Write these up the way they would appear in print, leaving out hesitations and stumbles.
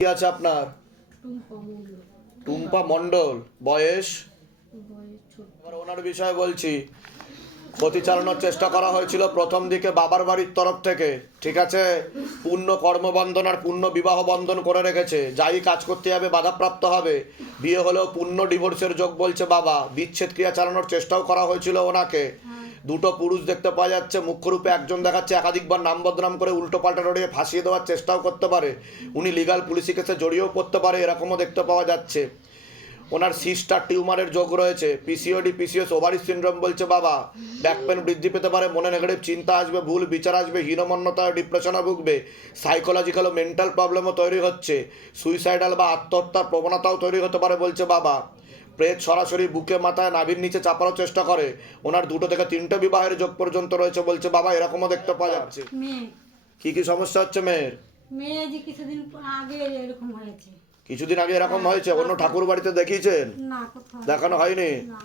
কি আছে আপনার? টুম্পা মণ্ডল। বয়স? এবার ওনার বিষয়ে বলছি। ক্ষতি চালানোর চেষ্টা করা হয়েছিল প্রথম দিকে বাবার বাড়ির তরফ থেকে, ঠিক আছে। পূর্ণ কর্মবন্ধন আর পূর্ণ বিবাহ বন্ধন করে রেখেছে, যাই কাজ করতে যাবে বাধাপ্রাপ্ত হবে। বিয়ে হলেও পূর্ণ ডিভোর্সের যোগ বলছে বাবা। বিচ্ছেদ ক্রিয়া চালানোর চেষ্টাও করা হয়েছিল ওনাকে। দুটো পুরুষ দেখতে পাওয়া যাচ্ছে, মুখ্যরূপে একজন দেখাচ্ছে, একাধিকবার নাম বদনাম করে উল্টো পাল্টা রড়িয়ে ফাঁসিয়ে দেওয়ার চেষ্টাও করতে পারে। উনি লিগাল পুলিশি কেসে জড়িয়েও পড়তে পারে, এরকমও দেখতে পাওয়া যাচ্ছে। ওনার সিস্টার টিউমারের যোগ রয়েছে, পিসিওডি পিসিএস ওভারি সিনড্রোম বলছে বাবা। ব্যাক পেন বৃদ্ধি পেতে পারে, মনে নেগেটিভ চিন্তা আসবে, ভুল বিচার আসবে, হীনমন্যতা ডিপ্রেশনে ভুগবে, সাইকোলজিক্যাল ও মেন্টাল প্রবলেমও তৈরি হচ্ছে, সুইসাইডাল বা আত্মহত্যার প্রবণতাও তৈরি হতে পারে বলছে বাবা। প্রেত সরাসরি বুকে মাথায় নাভির নিচে চাপানোর চেষ্টা করে। ওনার 2 থেকে 3টে বিবাহের যোগ পর্যন্ত রয়েছে বলছে বাবা, এরকমও দেখতে পাওয়া যাচ্ছে। কি কি সমস্যা হচ্ছে মেয়ের? মেয়ে যে কিছুদিন আগে এরকম হয়েছে। কিছুদিন আগে এরকম হয়েছে? অন্য ঠাকুর বাড়িতে দেখিয়েছেন? না, কোথাও দেখানো হয়নি? না।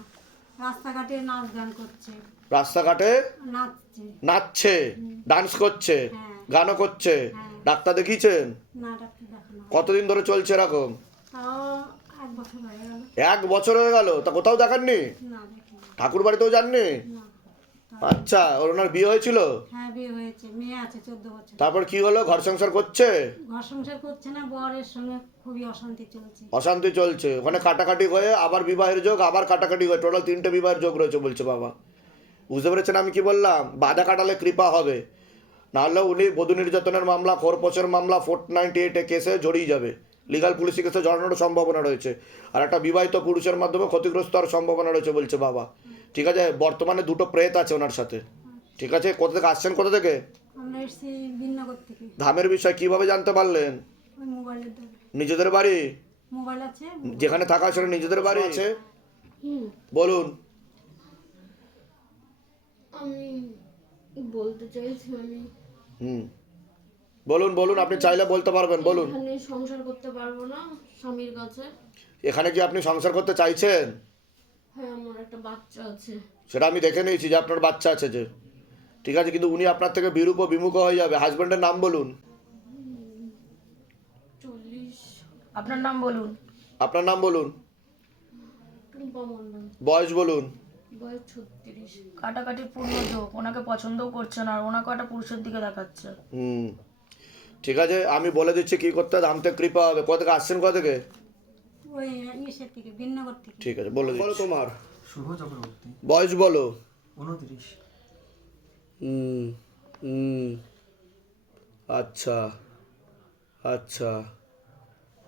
রাস্তাঘাটে নাচ গান করছে। রাস্তাঘাটে নাচছে। নাচছে, ডান্স করছে, হ্যাঁ। গানও করছে। হ্যাঁ। ডাক্তার দেখিয়েছেন? না, ডাক্তার দেখানো হয়নি। কতদিন ধরে চলছে এরকম? তাও 1 বছর হয়ে গেল। 1 বছর হয়ে গেল, তা কোথাও দেখাননি? না, দেখিনি। ঠাকুর বাড়িতেও যাননি? না। আচ্ছা, ওনার বিয়ে হয়েছিল? হ্যাঁ, বিয়ে হয়েছে, মেয়ে আছে 14 বছর। তারপর কি হলো? ঘর সংসার করছে? ঘর সংসার করছে না, বরের সঙ্গে খুবই অশান্তি চলছে। অশান্তি চলছে, ওখানে কাটাকাটি হয়ে আবার বিবাহের যোগ, আবার কাটাকাটি হয়ে টোটাল 3টে বিবাহের যোগ রয়েছে বলছে বাবা। বুঝতে পেরেছেন আমি কি বললাম? বাধা কাটালে কৃপা হবে, নাহলে উনি বধূ নির্যাতনের মামলা, খোরপোশের মামলা 498 কেসে জড়িয়ে যাবে। লিগাল পুলিশি কেসে জড়ানোর সম্ভাবনা রয়েছে। আর একটা বিবাহিত পুরুষের মাধ্যমে ক্ষতিগ্রস্ত হওয়ার সম্ভাবনা রয়েছে বলছে বাবা। ঠিক আছে, বর্তমানে 2টো প্রেত আছে ওনার সাথে। ঠিক আছে, কোথা থেকে আসছেন? কোথা থেকে? আমরা এসেছি বিনগর থেকে। ধামের বিষয় কিভাবে জানতে পারলেন? ওই মোবাইলের দ্বারা। নিজেদের বাড়ি? মোবাইল আছে। যেখানে থাকা সেটা নিজেদের বাড়ি আছে? বলুন। আমি বলতে চাইছি বলুন বলুন, আপনি চাইলে বলতে পারবেন, বলুন। এখানে সংসার করতে পারবো না স্বামীর কাছে। এখানে কি আপনি সংসার করতে চাইছেন? হ্যাঁ, আমার একটা বাচ্চা আছে। সেটা আমি দেখে নিয়েছি যে আপনার বাচ্চা আছে যে। ঠিক আছে, কিন্তু উনি আপনার থেকে বিরূপ ও বিমুখ হয়ে যাবে। হাজবেন্ডের নাম বলুন। 40। আপনার নাম বলুন। আপনার নাম বলুন। টুম্পা মণ্ডল। বয়স বলুন। বয়স 36। কাটাকাটির পূর্ণ যোগ, ওনাকে পছন্দও করছে না, আর ওনাকে একটা পুরুষের দিকে দেখাচ্ছে। ঠিক আছে, আমি বলে দিচ্ছি কি করতে হবে, ধামতে কৃপা হবে। কোথা থেকে আসছেন? কোথা থেকে? ওই ইসের থেকে, বিনগর থেকে। ঠিক আছে, বলে দিচ্ছি। বলো তোমার শুভ চক্রবর্তী। বয়স বলো। 29। আচ্ছা আচ্ছা,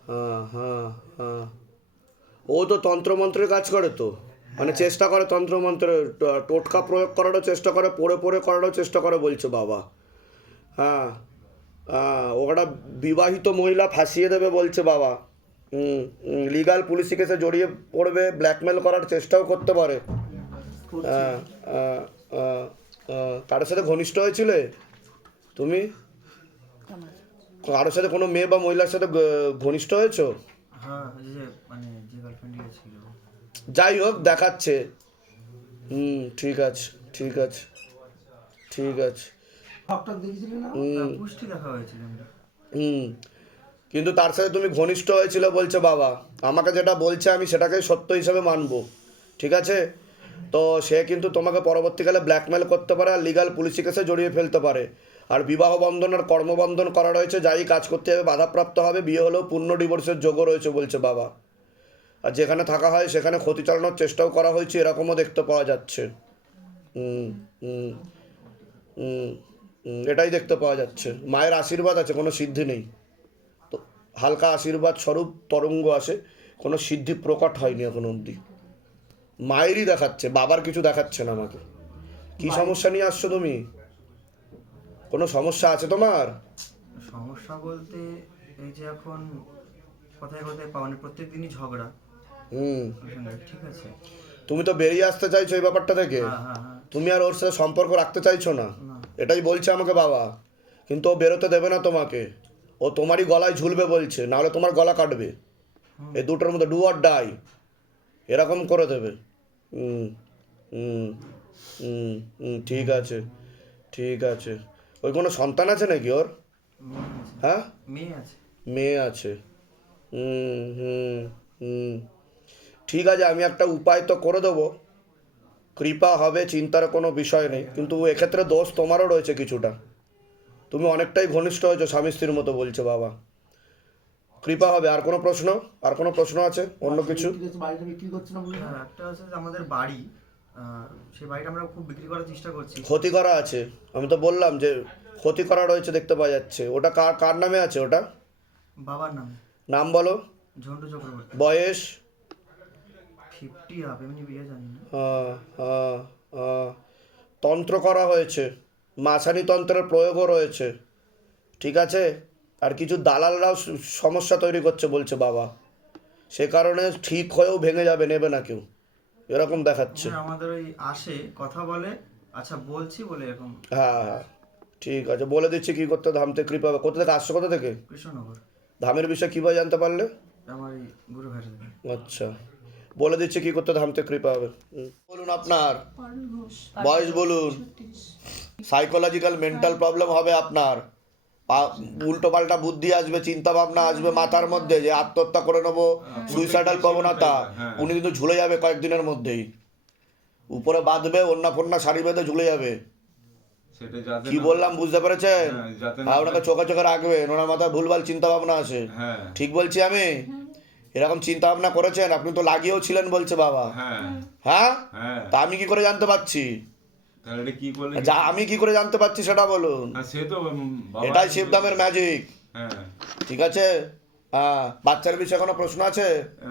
হ্যাঁ হ্যাঁ হ্যাঁ। ও তো তন্ত্রমন্ত্রের কাজ করে তো, মানে চেষ্টা করে তন্ত্রমন্ত্রের টোটকা প্রয়োগ করারও চেষ্টা করে, পড়ে পড়ে করারও চেষ্টা করে বলছে বাবা। হ্যাঁ হ্যাঁ, ওটা বিবাহিত মহিলা ফাঁসিয়ে দেবে বলছে বাবা। লিগাল পুলিশি কেসে জড়িয়ে পড়বে, ব্ল্যাকমেল করার চেষ্টাও করতে পারে। হ্যাঁ, কারোর সাথে ঘনিষ্ঠ হয়েছিলে তুমি? কারোর সাথে কোনো মেয়ে বা মহিলার সাথে ঘনিষ্ঠ হয়েছো? হ্যাঁ, ওই যে মানে যে গার্লফ্রেন্ড ছিল। যাই হোক, দেখাচ্ছে। ঠিক আছে ঠিক আছে ঠিক আছে। পুষ্টি দেখা হয়েছিল। কিন্তু তার সাথে তুমি ঘনিষ্ঠ হয়েছিল বলছে বাবা। আমাকে যেটা বলছে আমি সেটাকেই সত্য হিসেবে মানবো। ঠিক আছে, তো সে কিন্তু তোমাকে পরবর্তীকালে ব্ল্যাকমেল করতে পারে আর লিগাল পুলিশি কেসে জড়িয়ে ফেলতে পারে। আর বিবাহ বন্ধন আর কর্মবন্ধন করা রয়েছে, যাই কাজ করতে হবে বাধাপ্রাপ্ত হবে। বিয়ে হলেও পূর্ণ ডিভোর্সের যোগও রয়েছে বলছে বাবা। আর যেখানে থাকা হয় সেখানে ক্ষতি চালানোর চেষ্টাও করা হয়েছে, এরকমও দেখতে পাওয়া যাচ্ছে। এটাই দেখতে পাওয়া যাচ্ছে। মায়ের আশীর্বাদ আছে, কোনো সিদ্ধি নেই তো, হালকা আশীর্বাদ স্বরূপ তরঙ্গ আসে, কোনো সিদ্ধি প্রকট হয়নি এখন অবধি। মায়েরই দেখাচ্ছে, বাবার কিছু দেখাচ্ছে না আমাকে। কি সমস্যা নিয়ে আসছো তুমি? কোনো সমস্যা আছে তোমার? সমস্যা বলতে এই যে এখন কোথায় কোথায় পাওয়া প্রত্যেক দিনই ঝগড়া। ঠিক আছে, তুমি তো বেরিয়ে আসতে চাইছো এই ব্যাপারটা থেকে। হ্যাঁ হ্যাঁ হ্যাঁ। তুমি আর ওর সাথে সম্পর্ক রাখতে চাইছো না, এটাই বলছে আমাকে বাবা। কিন্তু ও বেরোতে দেবে না তোমাকে, ও তোমারই গলায় ঝুলবে বলছে, নাহলে তোমার গলা কাটবে। এই দুটোর মধ্যে ডু অর ডাই, এরকম করে দেবে। ঠিক আছে ঠিক আছে। ওই কোনো সন্তান আছে নাকি ওর? মেয়ে আছে। হ্যাঁ, মেয়ে আছে। মেয়ে আছে। হুম হুম হুম ঠিক আছে, আমি একটা উপায় তো করে দেবো, কৃপা হবে, চিন্তার কোনো বিষয় নেই, কিন্তু এক্ষেত্রে দোষ তোমারও রয়েছে কিছুটা। তুমি অনেকটাই ঘনিষ্ঠ হয়েছো স্বামী স্ত্রীর মতো বলছে বাবা। কৃপা হবে। আর কোনো প্রশ্ন? আর কোনো প্রশ্ন আছে অন্য কিছু? বাড়িটা বিক্রি করছে না বলে? হ্যাঁ, একটা হচ্ছে যে আমাদের বাড়ি, সেই বাড়িটা আমরা খুব বিক্রি করার চেষ্টা করছি। ক্ষতি করা আছে, আমি তো বললাম যে ক্ষতি করা রয়েছে দেখতে পাওয়া যাচ্ছে। ওটা কার কার নামে আছে ওটা? বাবার নামে, নাম বলো। ঝন্টু চক্রবর্তী। বয়স? 50 আপ, এমনি বিয়ে জানি না। হ্যাঁ হ্যাঁ হ্যাঁ। তন্ত্র করা হয়েছে, মাসানি তন্ত্রের প্রয়োগও রয়েছে, ঠিক আছে। আর কিছু দালালরাও সমস্যা তৈরি করছে বলছে বাবা, সে কারণে ঠিক হয়েও ভেঙে যাবে, নেবে না কেউ, এরকম দেখাচ্ছে। হ্যাঁ, আমাদের ওই আসে, কথা বলে, আচ্ছা বলছি বলে এরকম। হ্যাঁ হ্যাঁ ঠিক আছে, বলে দিচ্ছি কী করতে, ধামতে কৃপা হবে। কোথা থেকে আসছো, কোথা থেকে? কৃষ্ণনগর। ধামের বিষয়ে কীভাবে জানতে পারলে? আমার এই গুরু ভাইয়ের সাথে। আচ্ছা, বলে দিচ্ছি কী করতে ধামতে কৃপা হবে। বলুন আপনার পারুল ঘোষ। বয়স বলুন। 36। সাইকোলজিক্যাল মেন্টাল প্রবলেম হবে আপনার, উল্টো পাল্টা বুদ্ধি আসবে, চিন্তা ভাবনা আসবে মাথার মধ্যে যে আত্মহত্যা করে নেবো, সুইসাইডাল প্রবণতা। উনি কিন্তু ঝুলে যাবে কয়েকদিনের মধ্যেই, উপরে বাঁধবে ওন্না ফন্না শাড়ি বেঁধে ঝুলে যাবে। সেটা যাতে কি না- বললাম বুঝতে পেরেছেন? হ্যাঁ, যাতে না- হ্যাঁ, ওনাকে চোখে চোখে রাখবেন, ওনার মাথায় ভুলভাল চিন্তা ভাবনা আসে। হ্যাঁ ঠিক বলছি আমি? এরকম চিন্তা ভাবনা করেছেন? আপনি তো লাগিয়েও ছিলেন বলছে বাবা। হ্যাঁ হ্যাঁ, হ্যাঁ, তা আমি কি করে জানতে পারছি? তাহলে এটা কি করলে? যা আমি কি করে জানতে পারছি সেটা বলুন। হ্যাঁ, সে তো বাবা- এটাই শিবধামের ম্যাজিক, হ্যাঁ, ঠিক আছে। হ্যাঁ, বাচ্চার বিষয়ে কোনো প্রশ্ন আছে?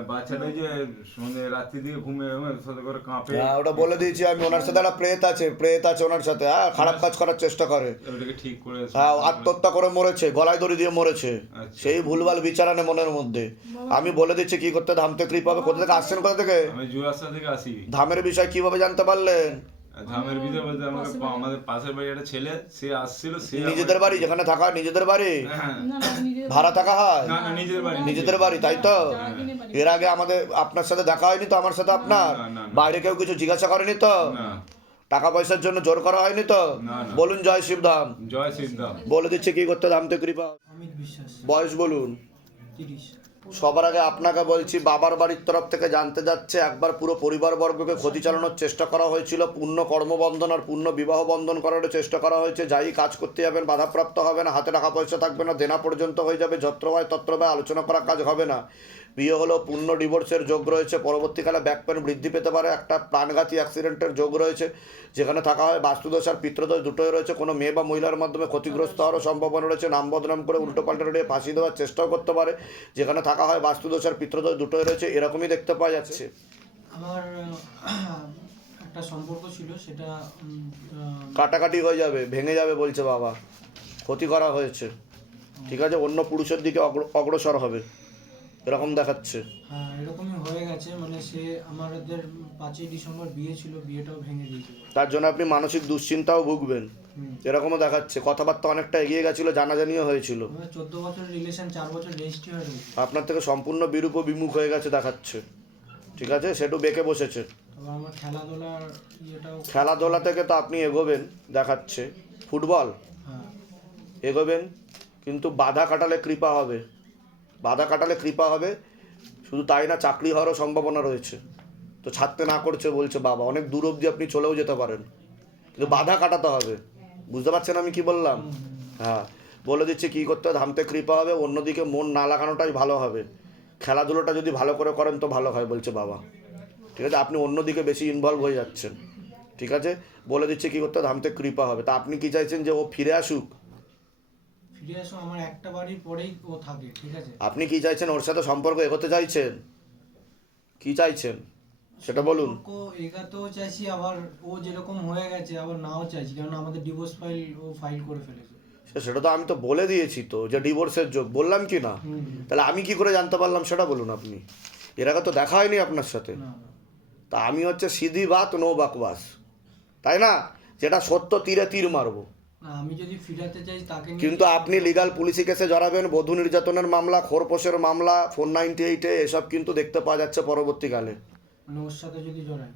বাচ্চাটা যে সন্ধে রাত্রি দিয়ে ঘুমে সাথে করে কাঁপে, হ্যাঁ, ওটা বলে দিয়েছি আমি। ওনার সাথে একটা প্রেত আছে, প্রেত আছে ওনার সাথে। হ্যাঁ, খারাপ কাজ করার চেষ্টা করে। ওটাকে ঠিক করে হ্যাঁ, আত্মহত্যা করে মরেছে, গলায় দড়ি দিয়ে মরেছে। আচ্ছা। সেই ভুলভাল বিচার আনে মনের মধ্যে। আমি বলে দিচ্ছি কি করতে ধামতে কৃপা হবে। কোথা থেকে আসছেন, কোথা থেকে? আমি জুয়াশা থেকে আসি। ধামের বিষয় কিভাবে জানতে পারলেন? ধামের ভিতরে বলতে আমাদের পাশের বাড়ি একটা ছেলে, সে আসছিল, সে নিজেদের বাড়ি যেখানে থাকা, নিজেদের বাড়ি? হ্যাঁ, ভাড়া থাকা হয়? না না, নিজের বাড়ি, নিজেদের বাড়ি, তাই তো? এর আগে আমাদের আপনার সাথে দেখা হয়নি তো? আমার সাথে আপনার না, না, না। বাইরে কেউ কিছু জিজ্ঞাসা করেনি তো? না টাকা পয়সার জন্য জোর করা হয়নি তো? না, না। বলুন জয় শিবধাম। জয় সিদ্ধাম। বলে দিচ্ছে কি করতে ধামতে কৃপা। অমিত বিশ্বাস, বয়স বলুন। 30। সবার আগে আপনাকে বলছি, বাবার বাড়ির তরফ থেকে জানতে যাচ্ছে, একবার পুরো পরিবারবর্গকে ক্ষতি চালানোর চেষ্টা করা হয়েছিল, পূর্ণ কর্মবন্ধন আর পূর্ণ বিবাহ বন্ধন করার চেষ্টা করা হয়েছে। যাই কাজ করতে যাবেন বাধাপ্রাপ্ত হবে না, হাতে টাকা পয়সা থাকবে না, দেনা পর্যন্ত হয়ে যাবে, যত্র হয় তত্র ব্যয়, আলোচনা করা কাজ হবে না। বিয়ে হলেও পূর্ণ ডিভোর্সের যোগ রয়েছে, পরবর্তীকালে ব্যাক পেন বৃদ্ধি পেতে পারে, একটা প্রাণঘাতী অ্যাক্সিডেন্টের যোগ রয়েছে, যেখানে থাকা হয় বাস্তুদোষ আর পিতৃদোষ দুটোই রয়েছে। কোনো মেয়ে বা মহিলার মাধ্যমে ক্ষতিগ্রস্ত হওয়ারও সম্ভাবনা রয়েছে, নাম বদনাম করে উল্টো পাল্টা দিয়ে ফাঁসি দেওয়ার চেষ্টাও করতে পারে, যেখানে থাকা হয় বাস্তুদোষ আর পিতৃদোষ দুটোই রয়েছে, এরকমই দেখতে পাওয়া যাচ্ছে। আমার একটা সম্পর্ক ছিল, সেটা কাটাকাটি হয়ে যাবে, ভেঙে যাবে বলছে বাবা, ক্ষতি করা হয়েছে, ঠিক আছে। অন্য পুরুষের দিকে অগ্রসর হবে এরকম দেখাচ্ছে। হ্যাঁ, এরকমই হয়ে গেছে। মানে সে আমাদের 5ই ডিসেম্বর বিয়ে ছিল, বিয়েটাও ভেঙে দিয়েছিল। তার জন্য আপনি মানসিক দুশ্চিন্তাও ভুগবেন, এরকমও দেখাচ্ছে। কথাবার্তা অনেকটা এগিয়ে গেছিলো, জানাজানিও হয়েছিল। আমাদের 14 বছর রিলেশন, 4 বছর রেজিস্ট্রি হয়ে রয়েছে। আপনার থেকে সম্পূর্ণ বিরূপ ও বিমুখ হয়ে গেছে দেখাচ্ছে, ঠিক আছে। সেটু বেঁকে বসেছে। আবার আমার খেলাধুলার ইয়েটাও। খেলাধুলা থেকে তো আপনি এগোবেন দেখাচ্ছে, ফুটবল হ্যাঁ, এগোবেন, কিন্তু বাধা কাটালে কৃপা হবে, বাধা কাটালে কৃপা হবে। শুধু তাই না, চাকরি হওয়ারও সম্ভাবনা রয়েছে, তো ছাড়তে না করছে বলছে বাবা। অনেক দূর অবধি আপনি চলেও যেতে পারেন, কিন্তু বাধা কাটাতে হবে। বুঝতে পারছেন আমি কি বললাম? হ্যাঁ, বলে দিচ্ছি কী করতে হবে, ধামতে কৃপা হবে। অন্যদিকে মন না লাগানোটাই ভালো হবে। খেলাধুলোটা যদি ভালো করে করেন তো ভালো হয় বলছে বাবা, ঠিক আছে। আপনি অন্যদিকে বেশি ইনভলভ হয়ে যাচ্ছেন, ঠিক আছে। বলে দিচ্ছে কী করতে হবে, ধামতে কৃপা হবে। তা আপনি কি চাইছেন যে ও ফিরে আসুক? ফিরে আসো, আমার একটা বাড়ির পরেই ও থাকে, ঠিক আছে। আপনি কি চাইছেন? ওর সাথে সম্পর্ক এগোতে চাইছেন? কি চাইছেন সেটা বলুন। সম্পর্ক এগাতেও চাইছি, আবার ও যেরকম হয়ে গেছে আবার নাও চাইছি, কারণ আমাদের ডিভোর্স ফাইল ও ফাইল করে ফেলেছে। সেটা তো আমি তো বলে দিয়েছি তো, যে ডিভোর্সের যোগ বললাম কি না? তাহলে আমি কি করে জানতে পারলাম সেটা বলুন আপনি। এর আগে তো দেখা হয়নি আপনার সাথে। না না, তা আমি হচ্ছে সিধি বাত নো বাকবাস, তাই না? যেটা সত্য তীরে তীর মারবো। না, আমি যদি ফিরাতে চাই তাকে নিয়ে। কিন্তু আপনি লিগাল পুলিশি কেসে জড়াবেন, বধূ নির্যাতনের মামলা, খোরপোশের মামলা, 498-এ এসব কিন্তু দেখতে পাওয়া যাচ্ছে পরবর্তীকালে। মানে ওর সাথে যদি জড়ায়।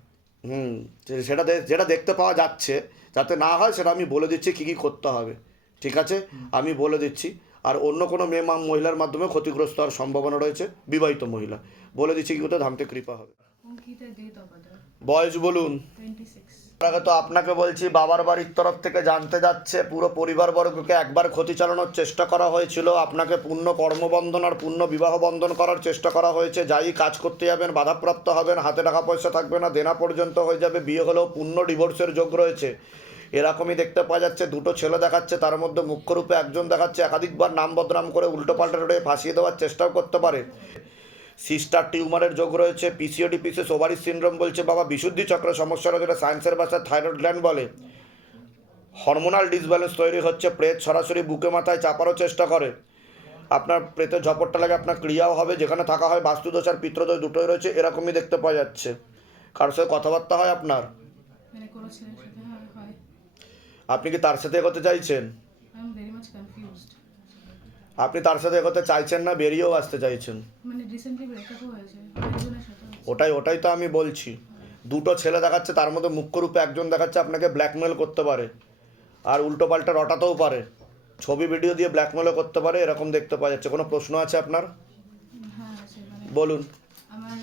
যেটা দেখতে পাওয়া যাচ্ছে, যাতে না হয় সেটা আমি বলে দিচ্ছি কী কী করতে হবে, ঠিক আছে। আমি বলে দিচ্ছি। আর অন্য কোনো মহিলার মাধ্যমে ক্ষতিগ্রস্ত হওয়ার সম্ভাবনা রয়েছে, বিবাহিত মহিলা। বলে দিচ্ছি কি করতে ধামতে কৃপা হবে। অঙ্কিতা দে তপাদার, বয়স বলুন। 26। আগে তো আপনাকে বলছি বাবার বাড়ির তরফ থেকে জানতে যাচ্ছে পুরো পরিবারবর্গকে একবার ক্ষতি চালানোর চেষ্টা করা হয়েছিল, আপনাকে পূর্ণ কর্মবন্ধন আর পূর্ণ বিবাহ বন্ধন করার চেষ্টা করা হয়েছে। যাই কাজ করতে যাবেন বাধাপ্রাপ্ত হবেন, হাতে টাকা পয়সা থাকবে না, দেনা পর্যন্ত হয়ে যাবে, বিয়ে হলেও পূর্ণ ডিভোর্সের যোগ রয়েছে। এরকমই দেখতে পাওয়া যাচ্ছে। দুটো ছেলে দেখাচ্ছে, তার মধ্যে মুখ্য রূপে একজন দেখাচ্ছে একাধিকবার নাম বদনাম করে উল্টোপাল্টা রয়ে ফাঁসিয়ে দেওয়ার চেষ্টাও করতে পারে। সিস্টার টিউমারের যোগ রয়েছে, পিসিওডি পিসিএস ওভারি সিনড্রোম বলছে বাবা, বিশুদ্ধি চক্রের সমস্যা রয়েছে, যেটা সায়েন্সের ভাষায় থাইরয়েড গ্ল্যান্ড বলে। হরমোনাল ডিসব্যালেন্স তৈরি হচ্ছে, প্রেত সরাসরি বুকে মাথায় চাপারও চেষ্টা করে। আপনার প্রেতের ঝপটটা লাগে, আপনার ক্রিয়াও হবে, যেখানে থাকা হয় বাস্তুদোষ আর পিত্রদোষ দুটোই রয়েছে, এরকমই দেখতে পাওয়া যাচ্ছে। কারোর সাথে কথাবার্তা হয় আপনার? মানে কোনো ছেলের সাথে হয়। আপনি কি তার সাথে এগোতে চাইছেন? I am very much confused. আপনি তার সাথে এগোতে চাইছেন না, বেরিয়েও আসতে চাইছেন? মানে রিসেন্টলি ব্রেকআপও হয়েছে একজনের সাথে। ওটাই তো আমি বলছি। দুটো ছেলে দেখাচ্ছে, তার মধ্যে মুখ্য রূপে একজন দেখাচ্ছে আপনাকে ব্ল্যাকমেল করতে পারে, আর উল্টোপাল্টা রটাতেও পারে, ছবি ভিডিও দিয়ে ব্ল্যাকমেলও করতে পারে, এরকম দেখতে পাওয়া যাচ্ছে। কোনো প্রশ্ন আছে আপনার? হ্যাঁ আছে, মানে বলুন। আমার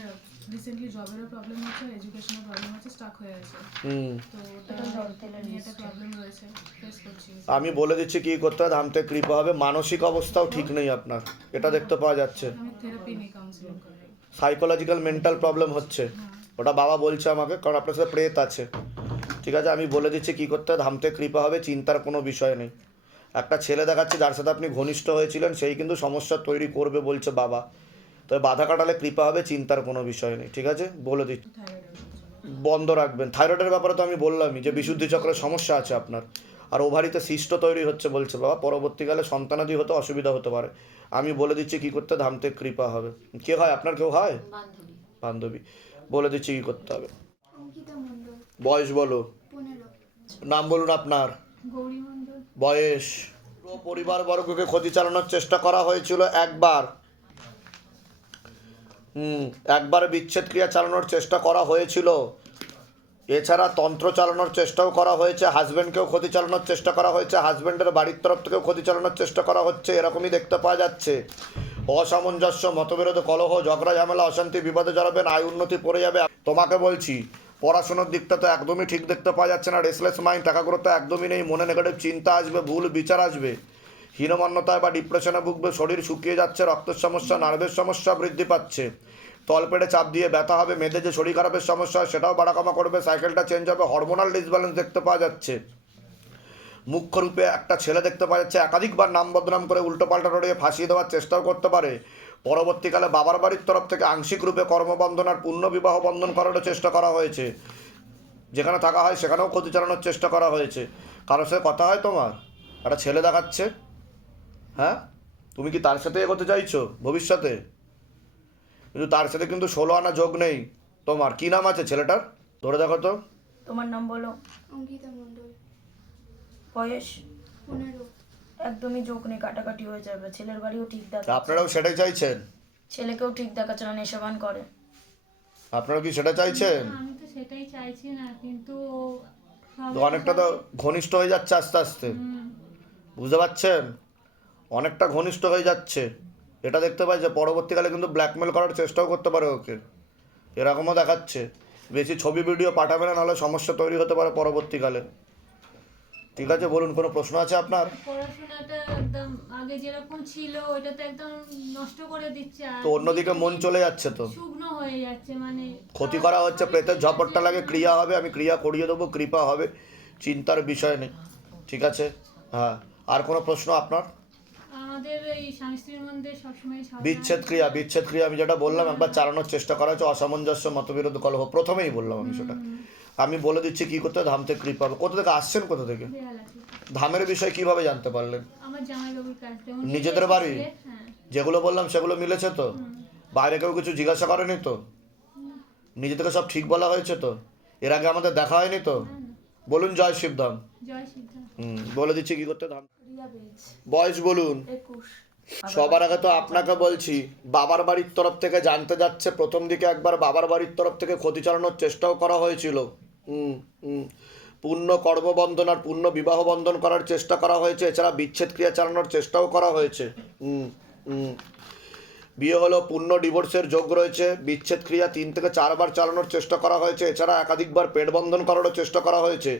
রিসেন্টলি জবেরও প্রবলেম হচ্ছে, এডুকেশনের প্রবলেম আছে, স্টাক হয়ে আছে। তো ওটা নিয়ে একটা প্রবলেম রয়েছে, ফেস করছি। আমি বলে দিচ্ছি কি করতে হয়, ধামতে কৃপা হবে। মানসিক অবস্থাও ঠিক নেই আপনার, এটা দেখতে পাওয়া যাচ্ছে। আমি থেরাপি নিই, কাউন্সিলিং করি। সাইকোলজিক্যাল মেন্টাল প্রবলেম হচ্ছে, ওটা বাবা বলছে আমাকে, কারণ আপনার সাথে প্রেত আছে। ঠিক আছে, আমি বলে দিচ্ছি কি করতে হয়, ধামতে কৃপা হবে, চিন্তার কোনো বিষয় নেই। একটা ছেলে দেখাচ্ছে যার সাথে আপনি ঘনিষ্ঠ হয়েছিলেন, সেই কিন্তু সমস্যা তৈরি করবে বলছে বাবা। তবে বাধা কাটালে কৃপা হবে, চিন্তার কোনো বিষয় নেই। ঠিক আছে, বলে দিচ্ছি বন্ধ রাখবেন। থাইরয়েডের ব্যাপারে তো আমি বললামই যে বিশুদ্ধি চক্রের সমস্যা আছে আপনার, আর ওভারিতে সিস্ট তৈরি হচ্ছে বলছে বাবা, পরবর্তীকালে সন্তানাদি হতে অসুবিধা হতে পারে। আমি বলে দিচ্ছি কি করতে, ধামতে কৃপা হবে। কে হয় আপনার? কেউ হয়? বান্ধবী। বলে দিচ্ছি কি করতে হবে। অঙ্কিতা মণ্ডল, বয়স বলো। 15। নাম বলুন আপনার। গৌরী মণ্ডল, বয়স। পুরো পরিবারবর্গকে ক্ষতি চালানোর চেষ্টা করা হয়েছিল একবার। একবার বিচ্ছেদ ক্রিয়া চালানোর চেষ্টা করা হয়েছিল। এছাড়া তন্ত্র চালানোর চেষ্টাও করা হয়েছে, হাজব্যান্ডকেও ক্ষতি চালানোর চেষ্টা করা হয়েছে, হাজব্যান্ডের বাড়ির তরফ থেকেও ক্ষতি চালানোর চেষ্টা করা হচ্ছে, এরকমই দেখতে পাওয়া যাচ্ছে। অসামঞ্জস্য, মতবিরোধ, কলহ, ঝগড়া, ঝামেলা, অশান্তি, বিপদে জড়াবেন, আয় উন্নতি পড়ে যাবে। তোমাকে বলছি পড়াশোনার দিকটা তো একদমই ঠিক দেখতে পাওয়া যাচ্ছে না, রেসলেস মাইন্ড, একাগ্রতা একদমই নেই, মনে নেগেটিভ চিন্তা আসবে, ভুল বিচার আসবে, হীনমন্যতায় বা ডিপ্রেশনে ভুগবে, শরীর শুকিয়ে যাচ্ছে, রক্তের সমস্যা, নার্ভের সমস্যা বৃদ্ধি পাচ্ছে, তলপেটে চাপ দিয়ে ব্যথা হবে, মেয়েদের যে শরীর খারাপের সমস্যা হয় সেটাও বাড়াকমা করবে, সাইকেলটা চেঞ্জ হবে, হরমোনাল ডিসব্যালেন্স দেখতে পাওয়া যাচ্ছে। মুখ্য রূপে একটা ছেলে দেখতে পাওয়া যাচ্ছে একাধিকবার নাম বদনাম করে উল্টোপাল্টা রড়িয়ে ফাঁসিয়ে দেওয়ার চেষ্টাও করতে পারে। পরবর্তীকালে বাবার বাড়ির তরফ থেকে আংশিক রূপে কর্মবন্ধন আর পূর্ণ বিবাহ বন্ধন করারও চেষ্টা করা হয়েছে, যেখানে থাকা হয় সেখানেও ক্ষতি চালানোর চেষ্টা করা হয়েছে। কারোর সাথে কথা হয় তোমার? একটা ছেলে দেখাচ্ছে, হ্যাঁ, তুমি কি তার সাথে এগোতে চাইছো ভবিষ্যতে? কিন্তু তার সাথে কিন্তু 16 আনা যোগ নেই তোমার। কি নাম আছে ছেলেটার? ধরে দেখো তো। তোমার নাম বলো। অঙ্কিতা মণ্ডল, বয়স? 15। একদমই যোগ নেই, কাটাকাটি হয়ে যাবে। ছেলের বাড়িও ঠিক তা দেখাচ্ছে, আপনারাও সেটাই চাইছেন? ছেলেকেও ঠিক দেখাচ্ছে না, নেশাবান করে। আপনারা কি সেটা চাইছেন? আমি তো সেটাই চাইছি না, কিন্তু তো অনেকটা তো ঘনিষ্ঠ হয়ে যাচ্ছে আস্তে আস্তে, বুঝতে পারছেন? অনেকটা ঘনিষ্ঠ হয়ে যাচ্ছে, এটা দেখতে পাই যে পরবর্তীকালে কিন্তু ব্ল্যাকমেল করার চেষ্টাও করতে পারে ওকে, এরকমও দেখাচ্ছে। বেশি ছবি ভিডিও পাঠাবে না, নাহলে সমস্যা তৈরি হতে পারে পরবর্তীকালে। ঠিক আছে, বলুন, কোনো প্রশ্ন আছে আপনার? পড়াশোনাটা একদম আগে যেরকম ছিল ওইটা তো একদম নষ্ট করে দিচ্ছে, আর তো অন্যদিকে মন চলে যাচ্ছে, তো শুকনো হয়ে যাচ্ছে, মানে ক্ষতি করা হচ্ছে, প্রেতের ঝপটটা লাগে, ক্রিয়া হবে, আমি ক্রিয়া করিয়ে দেবো, কৃপা হবে, চিন্তার বিষয় নেই। ঠিক আছে, হ্যাঁ। আর কোনো প্রশ্ন আপনার? আমাদের এই স্বামী স্ত্রীর মধ্যে সবসময় বিচ্ছেদ ক্রিয়া আমি যেটা বললাম, একবার চালানোর চেষ্টা করা হচ্ছে, অসামঞ্জস্য, মতবিরোধ, কলহ, প্রথমেই বললাম আমি সেটা। আমি বলে দিচ্ছি কি করতে হয়, ধামতে কৃপা হবে। কোথা থেকে আসছেন, কোথা থেকে? দেয়াল আছে। ধামের বিষয় কিভাবে জানতে পারলেন? আমার জামাইবাবুর কাছ থেকে নিজেদের বাড়ি? হ্যাঁ। যেগুলো বললাম সেগুলো মিলেছে তো? বাইরে কেউ কিছু জিজ্ঞাসা করেনি তো? নিজে থেকে সব ঠিক বলা হয়েছে তো? এর আগে আমাদের দেখা হয়নি তো? বলুন জয় শিবধাম। জয় সিদ্ধা। বলে দিচ্ছি কি করতে। ধাম। রিয়া বেজ, বয়স বলুন। 21। সবার আগে তো আপনাকে বলছি বাবার বাড়ির তরফ থেকে জানতে যাচ্ছে, প্রথম দিকে একবার বাবার বাড়ির তরফ থেকে ক্ষতি চালানোর চেষ্টাও করা হয়েছিল। পূর্ণ কর্মবন্ধন আর পূর্ণ বিবাহ বন্ধন করার চেষ্টা করা হয়েছে, এছাড়া বিচ্ছেদ ক্রিয়া চালানোর চেষ্টাও করা হয়েছে। বিয়ে হলো, পূর্ণ ডিভোর্সের যোগ রয়েছে, বিচ্ছেদ ক্রিয়া 3 থেকে 4 বার চালানোর চেষ্টা করা হয়েছে, এছাড়া একাধিকবার পেট বন্ধন করারও চেষ্টা করা হয়েছে।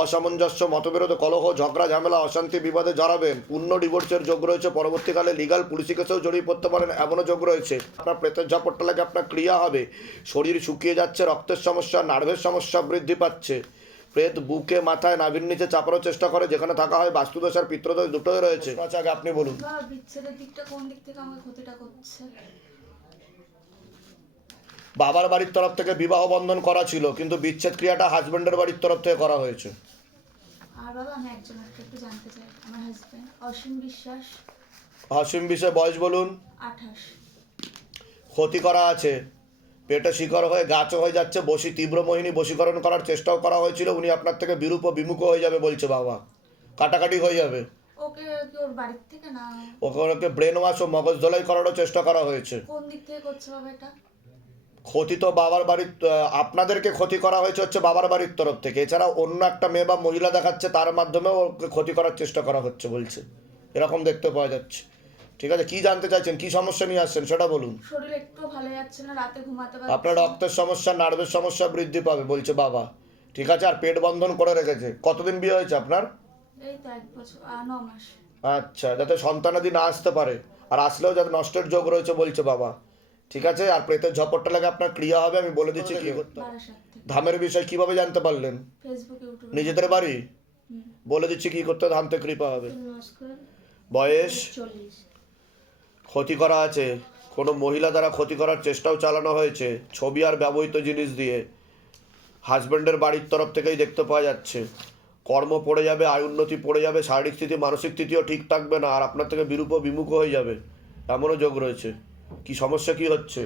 অসামঞ্জস্য, মতবিরোধ, কলহ, ঝগড়া, ঝামেলা, অশান্তি, বিবাদে জড়াবেন। পূর্ণ ডিভোর্সের যোগ রয়েছে, পরবর্তীকালে লিগাল পুলিশি কেসেও জড়িয়ে পড়তে পারেন, এমনও যোগ রয়েছে। আপনার প্রেতের ঝাপটটা লাগে আপনার ক্রিয়া হবে, শরীর শুকিয়ে যাচ্ছে, রক্তের সমস্যা, নার্ভের সমস্যা বৃদ্ধি পাচ্ছে। প্রেত বুকে, মাথায়, নাভির নিচে চাপারও চেষ্টা করে, যেখানে থাকা হয় বাস্তুদোষ আর পিত্রদোষ দুটোই রয়েছে। আচ্ছা, আগে আপনি বলুন। বাবা বিচ্ছেদের দিকটা কোন দিক থেকে আমাকে ক্ষতিটা করছে? বাবার বাড়ির তরফ থেকে বিবাহ বন্ধন করা ছিল, কিন্তু বিচ্ছেদ ক্রিয়াটা হাজবেন্ডের বাড়ির তরফ থেকে করা হয়েছে। আর বাবা আমি একজনের একটু জানতে চাই, আমার হাজবেন্ড অসীম বিশ্বাস, অসীম বিষয়, বয়স বলুন। 28। ক্ষতি করা আছে, পেটে শিকর হয়ে গাছও হয়ে যাচ্ছে, তীব্র মোহিনী বশীকরণ করার চেষ্টাও করা হয়েছিল, উনি আপনার থেকে বিরূপ ও বিমুখ হয়ে যাবে বলছে বাবা, কাটাকাটি হয়ে যাবে। ওকে কি ওর বাড়ির থেকে না ওকে ব্রেন ওয়াশ ও মগজ ধোলাই করারও চেষ্টা করা হয়েছে। কোন দিক থেকে করছে বাবা এটা? ক্ষতি তো বাবার বাড়ির, আপনাদেরকে ক্ষতি করা হয়েছে হচ্ছে বাবার বাড়ির তরফ থেকে, এছাড়া অন্য একটা মেয়ে বা মহিলা দেখাচ্ছে, তার মাধ্যমেও ওকে ক্ষতি করার চেষ্টা করা হচ্ছে বলছে, এরকম দেখতে পাওয়া যাচ্ছে। ঠিক আছে, কি জানতে চাইছেন, কি সমস্যা নিয়ে আসছেন সেটা বলুন। শরীর একটু ভালো যাচ্ছে না, রাতে ঘুমাতে আপনার পারছি না। রক্তের সমস্যা, নার্ভের সমস্যা বৃদ্ধি পাবে বলছে বাবা। ঠিক আছে, আর পেট বন্ধন করে রেখেছে। কতদিন বিয়ে হয়েছে আপনার? এই তো 1 বছর 9 মাস। আচ্ছা, যাতে সন্তানাদি না আসতে পারে, আর আসলেও যাতে নষ্টের যোগ রয়েছে বলছে বাবা। ঠিক আছে, আর প্রেতের ঝপটটা লাগে আপনার ক্রিয়া হবে, আমি বলে দিচ্ছি কি করতে হবে। বারাসাত থেকে ধামের বিষয় কিভাবে জানতে পারলেন? Facebook, YouTube. নিজেদের বাড়ি? বলে দিচ্ছি কি করতে, ধাম থেকে কৃপা হবে। নমস্কার। বয়স? 40। ক্ষতি করা আছে, কোনো মহিলা দ্বারা ক্ষতি করার চেষ্টাও চালানো হয়েছে, ছবি আর ব্যবহৃত জিনিস দিয়ে। হাজব্যান্ডের বাড়ির তরফ থেকেই দেখতে পাওয়া যাচ্ছে। কর্ম পড়ে যাবে, আয় উন্নতি পড়ে যাবে, শারীরিক স্থিতি, মানসিক স্থিতিও ঠিক থাকবে না, আর আপনার থেকে বিরূপ ও বিমুখ হয়ে যাবে, এমনও যোগ রয়েছে। কি সমস্যা কি হচ্ছে?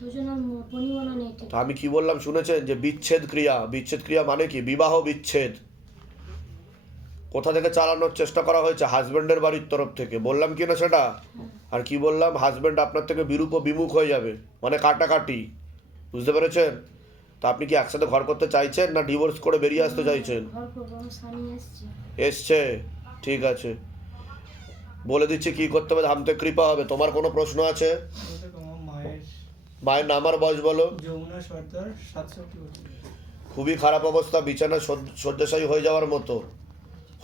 দুজনের পরিমাণও নেই ঠিক। তা আমি কি বললাম শুনেছেন, যে বিচ্ছেদ ক্রিয়া। বিচ্ছেদ ক্রিয়া মানে কি? বিবাহ বিচ্ছেদ। কোথা থেকে চালানোর চেষ্টা করা হয়েছে? হাজব্যান্ডের বাড়ির তরফ থেকে। বললাম কি না সেটা? আর কি বললাম? হাজব্যান্ড আপনার থেকে বিরূপ ও বিমুখ হয়ে যাবে, মানে কাটাকাটি। বুঝতে পেরেছেন? তা আপনি কি একসাথে ঘর করতে চাইছেন, না ডিভোর্স করে বেরিয়ে আসতে চাইছেন? ঘর করবো, আমার স্বামী এসছে। এসছে, ঠিক আছে, বলে দিচ্ছি কি করতে হবে, ধাম থেকে কৃপা হবে। তোমার কোনো প্রশ্ন আছে? তোমার মায়ের মায়ের নাম আর বয়স বলো। যমুনা সর্দার, 67 বছর। খুবই খারাপ অবস্থা, বিছানায় শয্যাশায়ী হয়ে যাওয়ার মতো।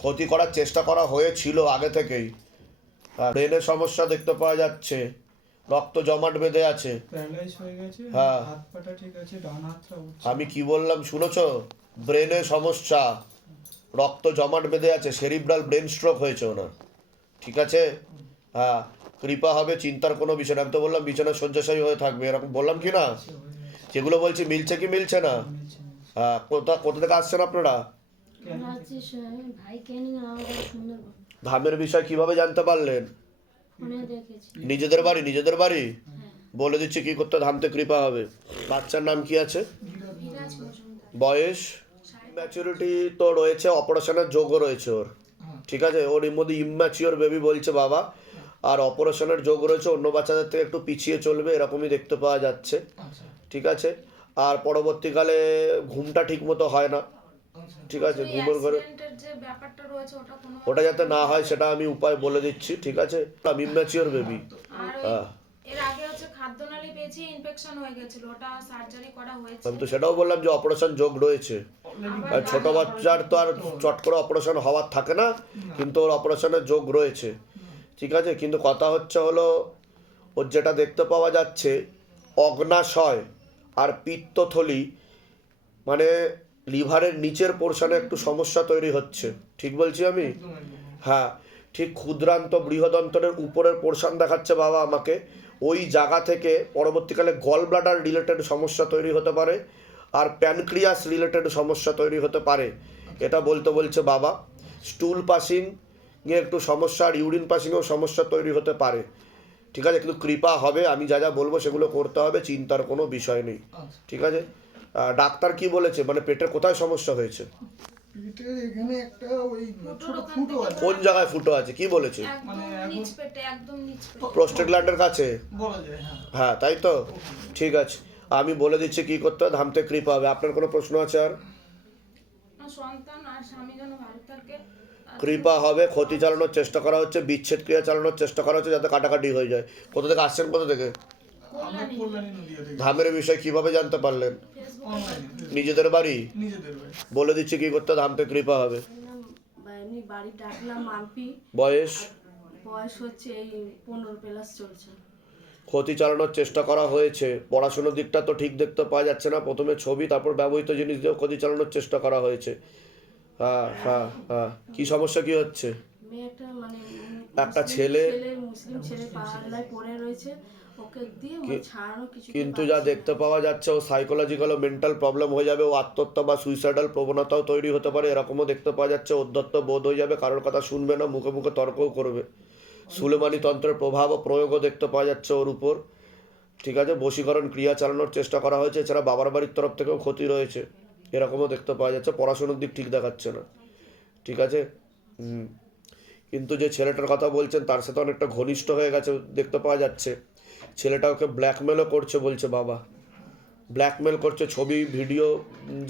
ক্ষতি করার চেষ্টা করা হয়েছিল আগে থেকেই। ব্রেনের সমস্যা দেখতে পাওয়া যাচ্ছে, রক্ত জমাট বেঁধে আছে। প্যারালাইজ হয়ে গেছে, হ্যাঁ। হাত পাটা ঠিক আছে, ডান হাতটা উঠছে। আমি কি বললাম শুনেছো? ব্রেনের সমস্যা, রক্ত জমাট বেঁধে আছে, সেরিব্রাল ব্রেন স্ট্রোক হয়েছে ওনার। ঠিক আছে, হ্যাঁ, কৃপা হবে, চিন্তার কোনো বিষয় না। আমি তো বললাম বিছানায় শয্যাশায়ী হয়ে থাকবে, এরকম বললাম কি না? যেগুলো বলছি মিলছে কি মিলছে না? হ্যাঁ, কোথা থেকে আসছেন আপনারা? আমরা হচ্ছে ভাই ক্যানিং, আমাদের সুন্দরবন। ধামের বিষয় কিভাবে জানতে পারলেন? ফোনে দেখেছি। নিজেদের বাড়ি? নিজেদের বাড়ি? বলে দিচ্ছি কি করতে, ধামতে কৃপা হবে। বাচ্চার নাম কি আছে? বিরাজ মজুমদার। বয়স? ম্যাচুরিটি তো রয়েছে, অপারেশনের যোগও রয়েছে ওর। ঠিক আছে, ওর মধ্যে ইম্যাচিওর বেবি বলছে বাবা, আর অপারেশনের যোগ রয়েছে, অন্য বাচ্চাদের থেকে একটু পিছিয়ে চলবে, এরকমই দেখতে পাওয়া যাচ্ছে। ঠিক আছে, আর পরবর্তীকালে ঘুমটা ঠিক মতো হয় না। ঠিক আছে, ঘুমের ঘরে যে ব্যাপারটা রয়েছে ওটা কোনো ওটা যাতে না হয় সেটা আমি উপায় বলে দিচ্ছি। ঠিক আছে, ইম্যাচিওর বেবি। আর হ্যাঁ, এর আগে হচ্ছে খাদ্যনালী পেয়েছি, ইনফেকশন হয়ে গেছিল, ওটা সার্জারি করা হয়েছে। আমি তো সেটাও বললাম যে অপারেশন যোগ রয়েছে। আর ছোট বাচ্চার তো আর চট করে অপারেশন হওয়ার থাকে না, কিন্তু ওর অপারেশনের যোগ রয়েছে। ঠিক আছে, কিন্তু কথা হচ্ছে হলো ওর যেটা দেখতে পাওয়া যাচ্ছে, অগ্নাশয় আর পিত্তথলি, মানে লিভারের নিচের পোর্শনে একটু সমস্যা তৈরি হচ্ছে। ঠিক বলছি আমি? হ্যাঁ, ঠিক ক্ষুদ্রান্ত বৃহদন্তরের উপরের পোর্শন দেখাচ্ছে বাবা আমাকে। ওই জায়গা থেকে পরবর্তীকালে গল ব্লাডার রিলেটেড সমস্যা তৈরি হতে পারে, আর প্যানক্রিয়াস রিলেটেড সমস্যা তৈরি হতে পারে, এটা বলছে বাবা। স্টুল পাসিং নিয়ে একটু সমস্যা, আর ইউরিন পাসিংয়েও সমস্যা তৈরি হতে পারে। ঠিক আছে, কিন্তু কৃপা হবে, আমি যা যা বলবো সেগুলো করতে হবে, চিন্তার কোনো বিষয় নেই। ঠিক আছে, ডাক্তার কি বলেছে, মানে পেটের কোথায় সমস্যা হয়েছে? পেটের এখানে একটা ওই ছোট ফুটো আছে। কোন জায়গায় ফুটো আছে কি বলেছে? একদম নিচ পেটে, একদম নিচ পেটে। প্রোস্টেট গ্ল্যান্ডের কাছে? বলা যায়, হ্যাঁ। হ্যাঁ, তাই তো, ঠিক আছে, আমি বলে দিচ্ছি কি করতে হবে, ধামতে কৃপা হবে। আপনার কোনো প্রশ্ন আছে আর? আমার সন্তান আর স্বামী যেন ভালো থাকে। কৃপা হবে, ক্ষতি চালানোর চেষ্টা করা হচ্ছে, বিচ্ছেদ ক্রিয়া চালানোর চেষ্টা করা হচ্ছে যাতে কাটাকাটি হয়ে যায়। কোথা থেকে আসছেন, কোথা থেকে? কল্যাণী কল্যাণী নদীয়া থেকে ধামের বিষয় কিভাবে জানতে পারলেন? অনলাইনে নিজেদের বাড়ি? নিজেদের বাড়ি। বলে দিচ্ছি কি করতে ধাম থেকে কৃপা হবে। এমনি বাড়ির ডাকলাম মাম্পি, বয়স? বয়স হচ্ছে এই 15+ চলছে। ক্ষতি চালানোর চেষ্টা করা হয়েছে, পড়াশোনার দিকটা তো ঠিক দেখতে পাওয়া যাচ্ছে না, প্রথমে ছবি তারপর ব্যবহৃত জিনিস দিয়েও ক্ষতি চালানোর চেষ্টা করা হয়েছে। হ্যাঁ হ্যাঁ হ্যাঁ, কি সমস্যা কি হচ্ছে? মেয়ে একটা মানে একটা ছেলে মুসলিম ছেলে পাহাড়লায় পড়ে রয়েছে, ওকে দিয়ে ছাড়ানো কিছু। কিন্তু যা দেখতে পাওয়া যাচ্ছে ও সাইকোলজিক্যাল ও মেন্টাল প্রবলেম হয়ে যাবে, ও আত্মহত্যা বা সুইসাইডাল প্রবণতাও তৈরি হতে পারে, এরকমও দেখতে পাওয়া যাচ্ছে। উদ্ধত্ত বোধ হয়ে যাবে, কারোর কথা শুনবে না, মুখে মুখে তর্কও করবে। সুলেমানি তন্ত্রের প্রভাব ও প্রয়োগও দেখতে পাওয়া যাচ্ছে ওর উপর। ঠিক আছে, বশীকরণ ক্রিয়া চালানোর চেষ্টা করা হয়েছে, এছাড়া বাবার বাড়ির তরফ থেকেও ক্ষতি রয়েছে, এরকমও দেখতে পাওয়া যাচ্ছে। পড়াশোনার দিক ঠিক দেখাচ্ছে না। ঠিক আছে, কিন্তু যে ছেলেটার কথা বলছেন তার সাথে অনেকটা ঘনিষ্ঠ হয়ে গেছে দেখতে পাওয়া যাচ্ছে। ছেলেটা ওকে ব্ল্যাকমেলও করছে বলছে বাবা, ব্ল্যাকমেল করছে, ছবি ভিডিও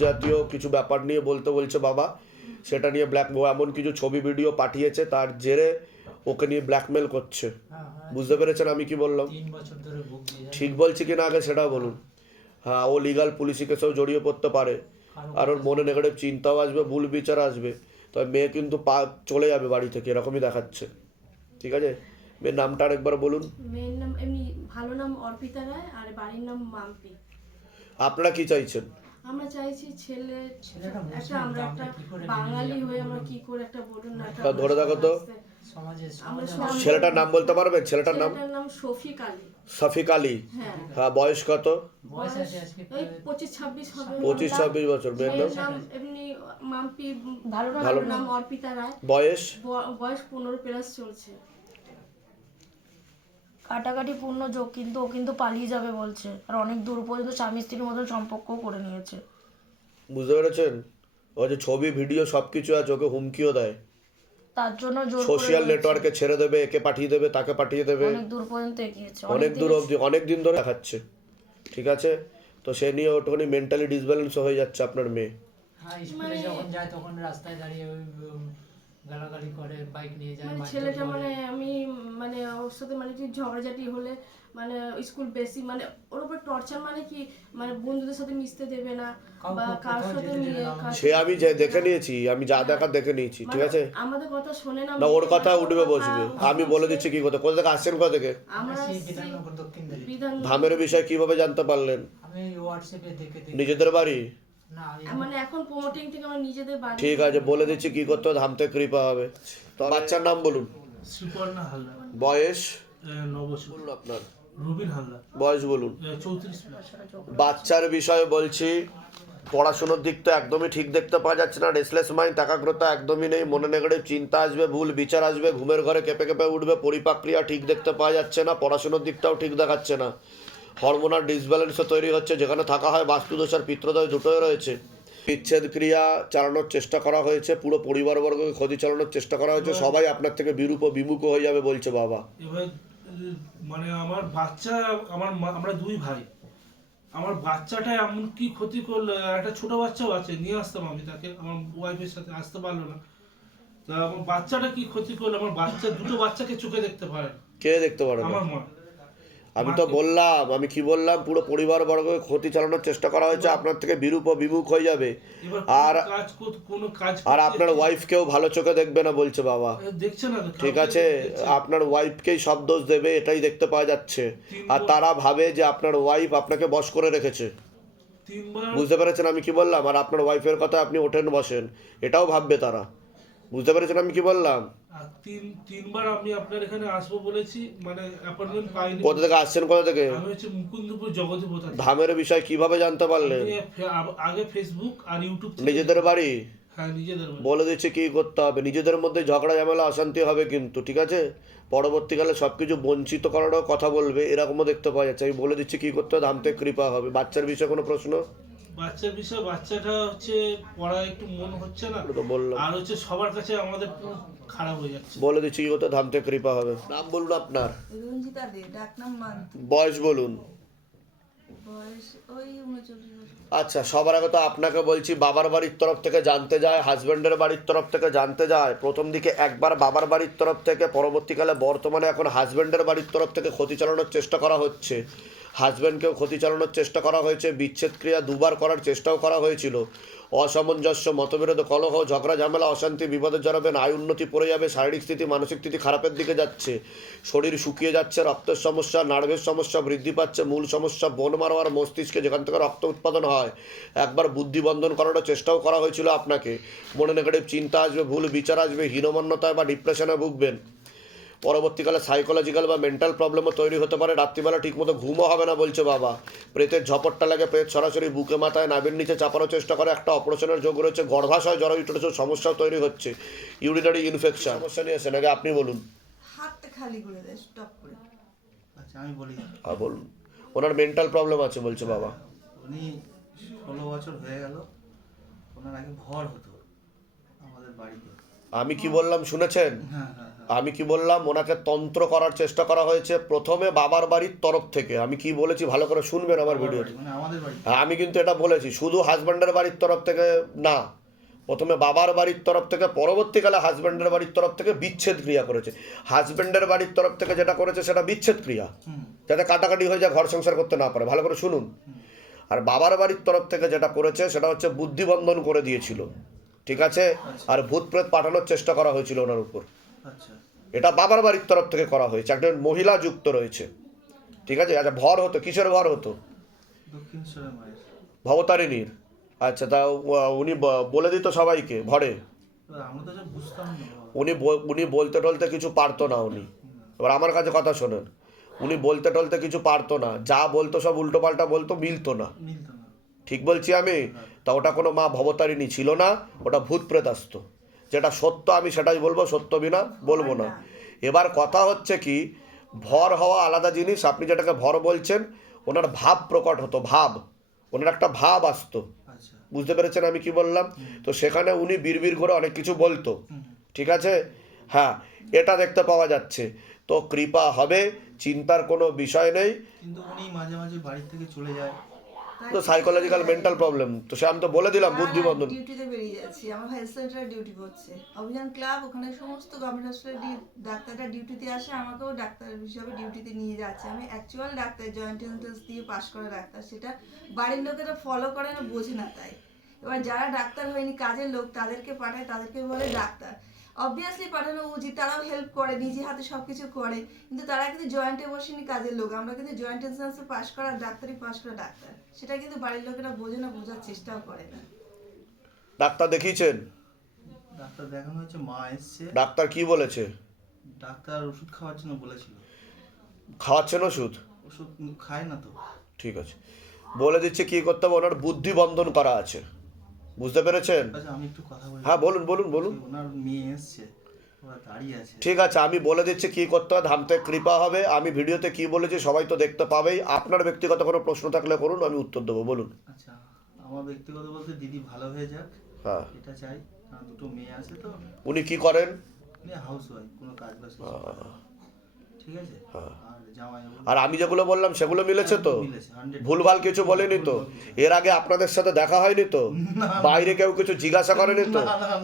জাতীয় কিছু ব্যাপার নিয়ে বলতে বলছে বাবা, সেটা নিয়ে এমন কিছু ছবি ভিডিও পাঠিয়েছে, তার জেরে ওকে নিয়ে ব্ল্যাকমেল করছে। বুঝতে পেরেছেন আমি কি বললাম? 3 বছর ধরে ভুগছি। ঠিক বলছি কি না আগে সেটাও বলুন। হ্যাঁ, ও লিগাল পুলিশি কেসেও জড়িয়ে পড়তে পারে, আর ওর মনে নেগেটিভ চিন্তাও আসবে, ভুল বিচার আসবে। তবে মেয়ে কিন্তু চলে যাবে বাড়ি থেকে, এরকমই দেখাচ্ছে। ঠিক আছে, মেয়ের নামটা আরেকবার বলুন। মেয়ের নাম এমনি ভালো নাম অর্পিতা রায়, আর বাড়ির নাম মাম্পি। আপনারা কি চাইছেন? আমরা চাইছি একটা আমরা একটা বাঙালি হয়ে আমরা কি করে একটা বলুন না একটা ধরে দেখো তো, ছেলেটার নাম বলতে পারবেন? ছেলেটার নাম শফিক আলী। শফিক আলী। হ্যাঁ, হ্যাঁ, বয়স কত? বয়স এই 25-26 হবে। 25-26 বছর। মেয়ের নাম? নাম এমনি মাম্পি, ভালো নাম অর্পিতা রায়। বয়স? বয়স 15+ চলছে। কাটাকাটি পূর্ণ যোগ, কিন্তু ও কিন্তু পালিয়ে যাবে বলছে, আর অনেক দূর পর্যন্ত স্বামী স্ত্রীর মতন সম্পর্কও করে নিয়েছে। বুঝতে পেরেছেন? ও যে ছবি ভিডিও সব কিছু আছে, ওকে হুমকিও দেয়, তার জন্য জোর করে সোশ্যাল রয়েছে। নেটওয়ার্কে ছেড়ে দেবে, একে পাঠিয়ে দেবে, তাকে পাঠিয়ে দেবে, অনেক দূর পর্যন্ত এগিয়েছে, অনেক দূর অবধি, অনেক দিন ধরে দেখাচ্ছে। ঠিক আছে, তো সে নিয়ে ওটুখানি মেন্টালি ডিসব্যালেন্স হয়ে যাচ্ছে আপনার মেয়ে। হ্যাঁ, স্কুলে যখন যায় তখন রাস্তায় দাঁড়িয়ে গালাগালি করে, বাইক নিয়ে যায়। ছেলেটা আমি ওর সাথে কি ঝগড়াঝাটি হলে স্কুল বেশি ওর উপর টর্চার, কি বন্ধুদের সাথে মিশতে দেবে না বা কার সাথে সে আমি যে দেখে নিয়েছি, আমি যা দেখার দেখে নিয়েছি। ঠিক আছে, আমাদের কথা শোনে না, না ওর কথা উঠবে বসবে। আমি বলে দিচ্ছি কি কথা, কোথা থেকে আসছেন, কোথা থেকে? আমরা বিধান ধামের বিষয় কিভাবে জানতে পারলেন? আমি হোয়াটসঅ্যাপে দেখে নিজেদের বাড়ি? না, এখন প্রমোটিং থেকে আমরা নিজেদের বাড়ি। ঠিক আছে, বলে দিচ্ছি কি করতে হবে, ধাম থেকে কৃপা হবে। তো বাচ্চার নাম বলুন। শ্রীপর্ণা হালদার, বয়স? 9 বছর। বলুন আপনার রুবিন হালদার, বয়স বলুন। 34+। বাচ্চার বিষয়ে বলছি, পড়াশোনার দিক তো একদমই ঠিক দেখতে পাওয়া যাচ্ছে না, রেসলেস মাইন্ড, একাগ্রতা একদমই নেই, মনে নেগেটিভ চিন্তা আসবে, ভুল বিচার আসবে, ঘুমের ঘরে কেঁপে কেঁপে উঠবে, পরিপাক্রিয়া ঠিক দেখতে পাওয়া যাচ্ছে না, পড়াশোনার দিকটাও ঠিক দেখাচ্ছে না, হরমোনাল ডিসব্যালেন্সও তৈরি হচ্ছে, যেখানে থাকা হয় বাস্তুদোষ আর পিত্রদোষ দুটোই রয়েছে। বিচ্ছেদ ক্রিয়া চালানোর চেষ্টা করা হয়েছে, পুরো পরিবারবর্গকে ক্ষতি চালানোর চেষ্টা করা হয়েছে, সবাই আপনার থেকে বিরূপ ও বিমুখ হয়ে যাবে বলছে বাবা। এবার আমার বাচ্চা, আমরা 2 ভাই, আমার বাচ্চাটা এমন কি ক্ষতি করলো, একটা ছোট বাচ্চাও আছে, নিয়ে আসতাম আমি তাকে, আমার ওয়াইফের সাথে আসতে পারলো না। তা আমার বাচ্চাটা কি ক্ষতি করলো, আমার দুটো বাচ্চাকে চোখে দেখতে পারে না। কে দেখতে পারে না? আমার মা। আমি তো বললাম, আমি কি বললাম, পুরো পরিবারবর্গকে ক্ষতি চালানোর চেষ্টা করা হয়েছে, আপনার থেকে বিরূপ ও বিমুখ হয়ে যাবে, আর আর আপনার ওয়াইফকেও ভালো চোখে দেখবে না বলছে বাবা। দেখছে না তো, ঠিক আছে, আপনার ওয়াইফকেই সব দোষ দেবে, এটাই দেখতে পাওয়া যাচ্ছে, আর তারা ভাবে যে আপনার ওয়াইফ আপনাকে বশ করে রেখেছে। বুঝতে পেরেছেন আমি কি বললাম? আর আপনার ওয়াইফের কথা আপনি ওঠেন বসেন, এটাও ভাববে তারা। বুঝতে পেরেছেন আমি কি বললাম? 3বার আমি আপনার এখানে আসবো বলেছি, অ্যাপয়েন্টমেন্ট পাইনি। কোথা থেকে আসছেন, কোথা থেকে? আমি হচ্ছে মুকুন্দপুর জগদীপুর থেকে। ধামের বিষয় কিভাবে জানতে পারলেন? আগে ফেসবুক আর ইউটিউব। নিজেদের বাড়ি? হ্যাঁ, নিজেদের বাড়ি। বলে দিচ্ছি কি করতে হবে, নিজেদের মধ্যে ঝগড়া ঝামেলা অশান্তি হবে কিন্তু, ঠিক আছে, পরবর্তীকালে সবকিছু বঞ্চিত করারও কথা বলবে, এরকমও দেখতে পাওয়া যাচ্ছে। আমি বলে দিচ্ছি কি করতে হবে, ধাম থেকে কৃপা হবে। বাচ্চার বিষয়ে কোনো প্রশ্ন? বাচ্চার বিষয়, বাচ্চাটা হচ্ছে পড়ায় একটু মন হচ্ছে না, তো বললাম, আর হচ্ছে সবার কাছে আমাদের খারাপ হয়ে যাচ্ছে। বলে দিচ্ছি কি করতে, ধাম থেকে কৃপা হবে। নাম বলুন আপনার। রঞ্জিতা দে, ডাক নাম মান্তি। বয়স বলুন। বয়স ওই 39 বছর। আচ্ছা, সবার আগে তো আপনাকে বলছি, বাবার বাড়ির তরফ থেকে জানতে যায়, হাজব্যান্ডের বাড়ির তরফ থেকে জানতে যায়। প্রথম দিকে একবার বাবার বাড়ির তরফ থেকে, পরবর্তীকালে বর্তমানে এখন হাজব্যান্ডের বাড়ির তরফ থেকে ক্ষতি চালানোর চেষ্টা করা হচ্ছে। হাজব্যান্ডকেও ক্ষতি চালানোর চেষ্টা করা হয়েছে, বিচ্ছেদ ক্রিয়া দুবার করার চেষ্টাও করা হয়েছিল। অসামঞ্জস্য, মতবিরোধ, কলহ, ঝগড়া, ঝামেলা, অশান্তি, বিপদে জড়াবেন, আয় উন্নতি পড়ে যাবে, শারীরিক স্থিতি, মানসিক স্থিতি খারাপের দিকে যাচ্ছে, শরীর শুকিয়ে যাচ্ছে, রক্তের সমস্যা, নার্ভের সমস্যা বৃদ্ধি পাচ্ছে, মূল সমস্যা বোন মারোয়ার মস্তিষ্কে, যেখান থেকে রক্ত উৎপাদন হয়। একবার বুদ্ধি বন্ধন করানোর চেষ্টাও করা হয়েছিল আপনাকে। মনে নেগেটিভ চিন্তা আসবে, ভুল বিচার আসবে, হীনমন্যতায় বা ডিপ্রেশনে ভুগবেন। পরবর্তীকালে সাইকোলজিক্যাল বা মেন্টাল প্রবলেমও তৈরি হতে পারে। রাত্রিবেলা ঠিকমতো ঘুমও হবে না বলছে বাবা। প্রেতের ঝপটটা লাগে, প্রেত সরাসরি বুকে মাথায় নাভির নিচে চাপানোর চেষ্টা করে। একটা অপারেশনের যোগ রয়েছে, গর্ভাশয় জরায়ুটের সমস্যাও তৈরি হচ্ছে, ইউরিনারি ইনফেকশন সমস্যা নিয়ে এসে নাকি আপনি বলুন। হাতটা খালি করে দেয় স্টপ করে। আচ্ছা আমি বলি, হ্যাঁ বলুন। ওনার মেন্টাল প্রবলেম আছে বলছে বাবা। উনি 16 বছর হয়ে গেল, ওনার আগে ভর হতো আমাদের বাড়িতে। আমি কি বললাম শুনেছেন? হ্যাঁ হ্যাঁ হ্যাঁ। আমি কি বললাম? ওনাকে তন্ত্র করার চেষ্টা করা হয়েছে প্রথমে বাবার বাড়ির তরফ থেকে। আমি কি বলেছি ভালো করে শুনবেন আমার ভিডিওটি। মানে আমাদের বাড়ি। হ্যাঁ, আমি কিন্তু এটা বলেছি, শুধু হাজব্যান্ডের বাড়ির তরফ থেকে না, প্রথমে বাবার বাড়ির তরফ থেকে, পরবর্তীকালে হাজব্যান্ডের বাড়ির তরফ থেকে বিচ্ছেদ ক্রিয়া করেছে। হাজব্যান্ডের বাড়ির তরফ থেকে যেটা করেছে সেটা বিচ্ছেদ ক্রিয়া, যাতে কাটাকাটি হয়ে যায়, ঘর সংসার করতে না পারে। ভালো করে শুনুন। আর বাবার বাড়ির তরফ থেকে যেটা করেছে সেটা হচ্ছে বুদ্ধিবন্ধন করে দিয়েছিল, ঠিক আছে? আর ভূত প্রেত পাঠানোর চেষ্টা করা হয়েছিল ওনার উপর। আচ্ছা এটা বাবার বাড়ির তরফ থেকে করা হয়েছে। একজন মহিলা যুক্ত রয়েছে, ঠিক আছে? আচ্ছা, ভর হতো, কিসের ভর হতো? দক্ষিণেশ্বরের মায়ের। ভবতারিণীর। আচ্ছা, তা উনি বলে দিত সবাইকে ভরে? এবার আমরা তো সব বুঝতাম না। উনি বলতে টলতে কিছু পারতো না উনি। এবার আমার কাছে কথা শোনেন, উনি বলতে টলতে কিছু পারতো না, যা বলতো সব উল্টো পাল্টা বলতো, মিলতো না। মিলতো না। ঠিক বলছি আমি? তা ওটা কোনো মা ভবতারিণী ছিল না, ওটা ভূত প্রেত আসতো। যেটা সত্য আমি সেটাই বলবো, সত্য বিনা বলবো না। এবার কথা হচ্ছে কি, ভর হওয়া আলাদা জিনিস। আপনি যেটাকে ভর বলছেন, ওনার ভাব প্রকট হতো, ভাব, ওনার একটা ভাব আসতো। আচ্ছা বুঝতে পেরেছেন আমি কি বললাম? তো সেখানে উনি বিড়বিড় করে অনেক কিছু বলতো, ঠিক আছে? হ্যাঁ, এটা দেখতে পাওয়া যাচ্ছে। তো কৃপা হবে, চিন্তার কোনো বিষয় নেই। কিন্তু উনি মাঝে মাঝে বাড়ি থেকে চলে যায়। তো সাইকোলজিক্যাল মেন্টাল প্রবলেম, তো সে আমি তো বলে দিলাম বুদ্ধিবন্ধন। ডিউটিতে বেরিয়ে যাচ্ছি, আমার হেলথ সেন্টারে ডিউটি করছে অভিযান ক্লাব, ওখানে সমস্ত গভর্নমেন্ট হসপিটালে ডাক্তাররা ডিউটিতে আসে, আমাকেও ডাক্তার হিসাবে ডিউটিতে নিয়ে যাচ্ছে। আমি অ্যাকচুয়াল ডাক্তার, জয়েন্ট এন্ট্রান্স দিয়ে পাশ করা ডাক্তার, সেটা বাড়ির লোকেরা ফলো করে না, বোঝে না। তাই এবার যারা ডাক্তার হয়নি, কাজের লোক, তাদেরকে পাঠায়, তাদেরকে বলে ডাক্তার। অবভিয়াসলি পাঠানো উচিত, তারাও হেল্প করে, নিজে হাতে সব কিছু করে, কিন্তু তারা কিন্তু জয়েন্টে বসেনি কাজের লোক। আমরা কিন্তু জয়েন্ট এন্ট্রান্সে পাশ করা ডাক্তারই পাশ করা ডাক্তার, সেটা কিন্তু বাড়ির লোকেরা বোঝে না, বোঝার চেষ্টাও করে না। ডাক্তার দেখিয়েছেন? ডাক্তার দেখানো হয়েছে, মা এসছে। ডাক্তার কি বলেছে? ডাক্তার ওষুধ খাওয়ার জন্য বলেছিল। খাওয়াচ্ছেন ওষুধ? ওষুধ খায় না তো। ঠিক আছে, বলে দিচ্ছে কি করতে হবে। ওনার বুদ্ধি বন্ধন করা আছে, বুঝতে পেরেছেন? আচ্ছা আমি একটু কথা বলি। হ্যাঁ বলুন বলুন বলুন। ওনার মেয়ে এসছে, ওরা দাঁড়িয়ে আছে। ঠিক আছে, আমি বলে দিচ্ছি কি করতে হবে, ধামতে কৃপা হবে। আমি ভিডিওতে কি বলেছি সবাই তো দেখতে পাবেই। আপনার ব্যক্তিগত কোনো প্রশ্ন থাকলে করুন, আমি উত্তর দেবো, বলুন। আচ্ছা আমার ব্যক্তিগত বলতে দিদি ভালো হয়ে যাক, হ্যাঁ। এটা চাই। কারণ দুটো মেয়ে আছে তো। উনি কি করেন? উনি হাউস ওয়াইফ, কোনো কাজ বাজ কিছু করে না। ঠিক আছে? আর জামাই আর আমি যেগুলো বললাম সেগুলো মিলেছে তো? মিলেছে 100। ভুলভাল কিছু বলেনি তো? এর আগে আপনাদের সাথে দেখা হয়নি তো? বাইরে কেউ কিছু জিজ্ঞাসা করেনি তো?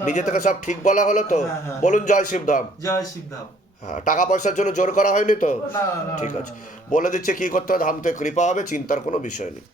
নিজে থেকে সব ঠিক বলা হলো তো? বলুন জয় শিবধাম। জয় শিবধাম। হ্যাঁ, টাকা পয়সার জন্য জোর করা হয়নি তো? না, না, ঠিক না, আছে, না, না। বলে দিচ্ছে কি করতে হবে, ধামতে কৃপা হবে, চিন্তার কোনো বিষয় নেই।